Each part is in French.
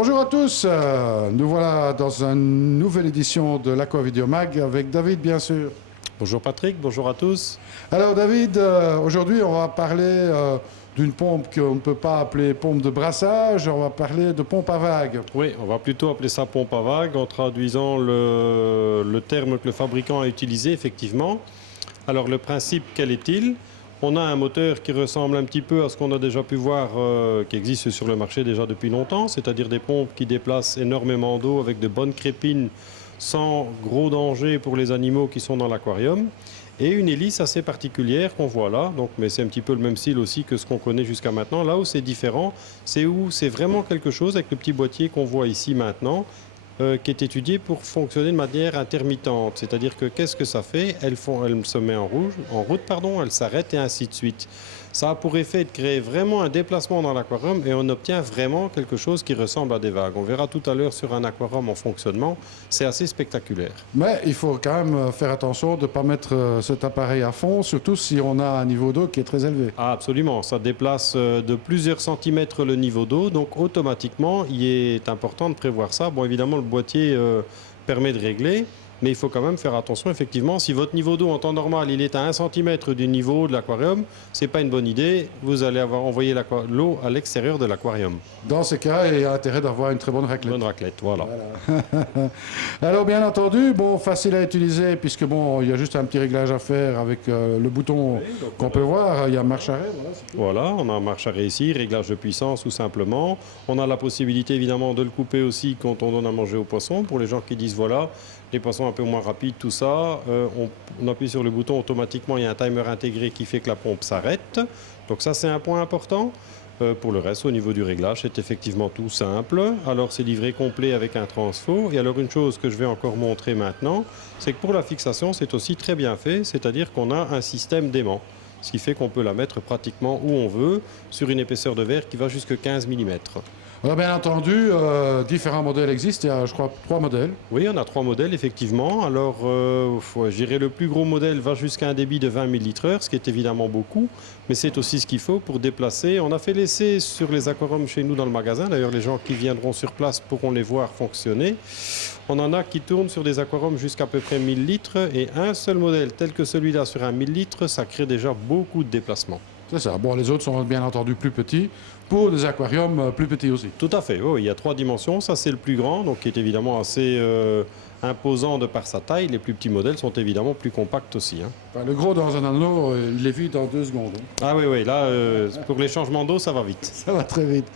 Bonjour à tous, nous voilà dans une nouvelle édition de l'Aqua Mag avec David bien sûr. Bonjour Patrick, bonjour à tous. Alors David, aujourd'hui on va parler d'une pompe qu'on ne peut pas appeler pompe de brassage, on va parler de pompe à vagues. Oui, on va plutôt appeler ça pompe à vague en traduisant le terme que le fabricant a utilisé effectivement. Alors le principe, quel est-il? On a un moteur qui ressemble un petit peu à ce qu'on a déjà pu voir, qui existe sur le marché déjà depuis longtemps, c'est-à-dire des pompes qui déplacent énormément d'eau avec de bonnes crépines sans gros danger pour les animaux qui sont dans l'aquarium. Et une hélice assez particulière qu'on voit là, donc, mais c'est un petit peu le même style aussi que ce qu'on connaît jusqu'à maintenant. Là où c'est différent, c'est où c'est vraiment quelque chose avec le petit boîtier qu'on voit ici maintenant, qui est étudié pour fonctionner de manière intermittente. C'est-à-dire que qu'est-ce que ça fait? Elle se met en route, elle s'arrête et ainsi de suite. Ça a pour effet de créer vraiment un déplacement dans l'aquarium et on obtient vraiment quelque chose qui ressemble à des vagues. On verra tout à l'heure sur un aquarium en fonctionnement, c'est assez spectaculaire. Mais il faut quand même faire attention de ne pas mettre cet appareil à fond, surtout si on a un niveau d'eau qui est très élevé. Ah, absolument, ça déplace de plusieurs centimètres le niveau d'eau, donc automatiquement il est important de prévoir ça. Bon, évidemment le boîtier permet de régler, mais il faut quand même faire attention, effectivement, si votre niveau d'eau en temps normal il est à 1 cm du niveau de l'aquarium, ce n'est pas une bonne idée, vous allez avoir envoyé l'eau à l'extérieur de l'aquarium. Dans ce cas, il y a intérêt d'avoir une très bonne raclette. Bonne raclette, voilà. Alors bien entendu, bon, facile à utiliser puisque bon, il y a juste un petit réglage à faire avec le bouton qu'on peut voir, il y a marche arrêt. Voilà, on a un marche arrêt ici, réglage de puissance tout simplement. On a la possibilité évidemment de le couper aussi quand on donne à manger aux poissons, pour les gens qui disent voilà, les poissons un peu moins rapides, tout ça. On appuie sur le bouton, automatiquement il y a un timer intégré qui fait que la pompe s'arrête. Donc ça c'est un point important. Pour le reste, au niveau du réglage, c'est effectivement tout simple. Alors c'est livré complet avec un transfo. Et alors une chose que je vais encore montrer maintenant, c'est que pour la fixation, c'est aussi très bien fait, c'est-à-dire qu'on a un système d'aimant. Ce qui fait qu'on peut la mettre pratiquement où on veut, sur une épaisseur de verre qui va jusqu'à 15 mm. Alors bien entendu, différents modèles existent, il y a je crois 3 modèles. Oui, on a 3 modèles effectivement. Alors, je dirais le plus gros modèle va jusqu'à un débit de 20 ml/h, ce qui est évidemment beaucoup, mais c'est aussi ce qu'il faut pour déplacer. On a fait l'essai sur les aquariums chez nous dans le magasin. D'ailleurs, les gens qui viendront sur place pourront les voir fonctionner. On en a qui tournent sur des aquariums jusqu'à peu près 1000 litres et un seul modèle tel que celui-là sur un 1000 litres, ça crée déjà beaucoup de déplacements. C'est ça. Bon, les autres sont bien entendu plus petits, pour des aquariums plus petits aussi. Tout à fait, oui, il y a 3 dimensions. Ça, c'est le plus grand, donc qui est évidemment assez imposant de par sa taille. Les plus petits modèles sont évidemment plus compacts aussi. Hein. Enfin, le gros dans un anneau, il est vide en 2 secondes. Hein. Ah oui, oui, là, pour les changements d'eau, ça va vite. Ça va très vite.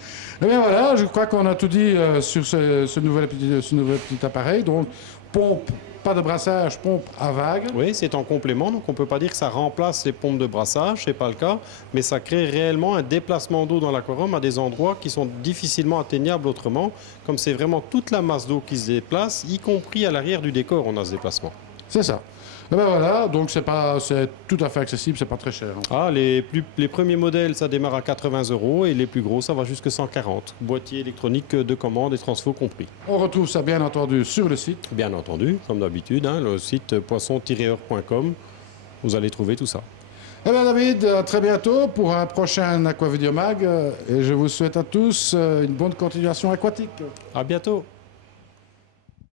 Eh bien voilà, je crois qu'on a tout dit sur ce nouvel petit appareil. Donc, pompe, pas de brassage, pompe à vagues. Oui, c'est en complément, donc on ne peut pas dire que ça remplace les pompes de brassage, ce n'est pas le cas, mais ça crée réellement un déplacement d'eau dans l'aquarium à des endroits qui sont difficilement atteignables autrement, comme c'est vraiment toute la masse d'eau qui se déplace, y compris à l'arrière du décor, on a ce déplacement. C'est ça. Eh bien voilà, donc c'est tout à fait accessible, c'est pas très cher. Hein. Ah, les premiers modèles, ça démarre à 80 € et les plus gros, ça va jusqu'à 140. Boîtier électronique de commande et transfo compris. On retrouve ça bien entendu sur le site. Bien entendu, comme d'habitude, hein, le site poisson-heure.com, vous allez trouver tout ça. Eh bien David, à très bientôt pour un prochain Aqua Mag et je vous souhaite à tous une bonne continuation aquatique. À bientôt.